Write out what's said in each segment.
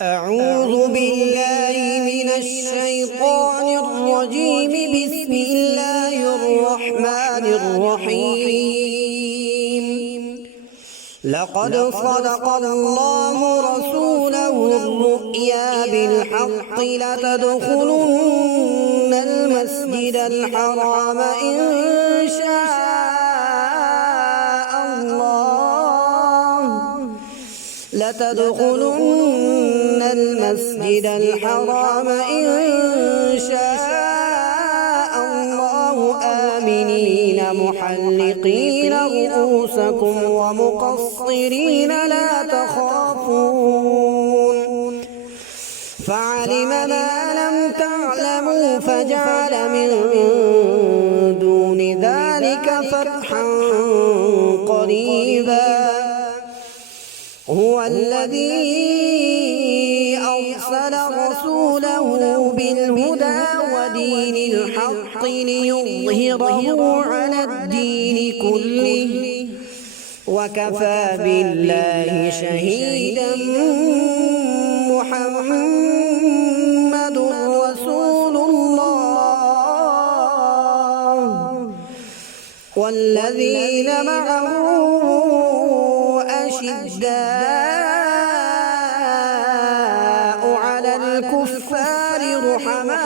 أعوذ بالله من الشيطان الرجيم. بسم الله الرحمن الرحيم. لقد صدق الله رسوله الرؤيا بالحق لتدخلن المسجد الحرام إن شاء الله لتدخلن المسجد الحرام إن شاء الله آمنين محلقين رؤوسكم ومقصرين لا تخافون فعلم ما لم تعلموا فجعل من دون ذلك فتحا قريبا. هو الذي أرسل رسوله بالهدى ودين الحق ليظهره على الدين كله وكفى بالله شهيدا. محمد رسول الله والذين معه أشداء على الكفار رحماء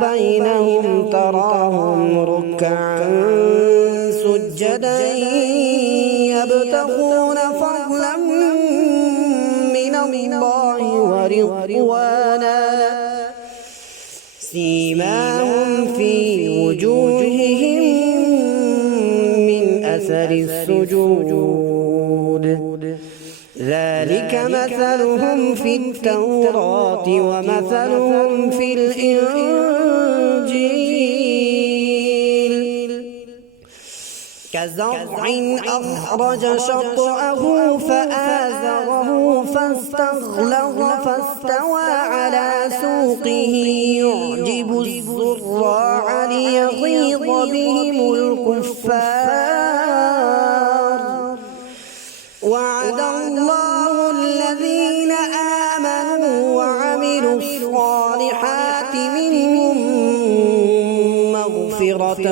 بينهم تراهم ركعا سجدا يبتغون فضلا من الله ورضوانا سيماهم في وجوههم من أثر السجود ذلك مثلهم في التوراة ومثلهم في الإنجيل كزرع أخرج شطأه فآزره فاستغلظ فاستوى على سوقه يعجب الزراع ليغيظ بهم الكفار. وعد الله الذين آمنوا وعملوا الصالحات منهم مغفرة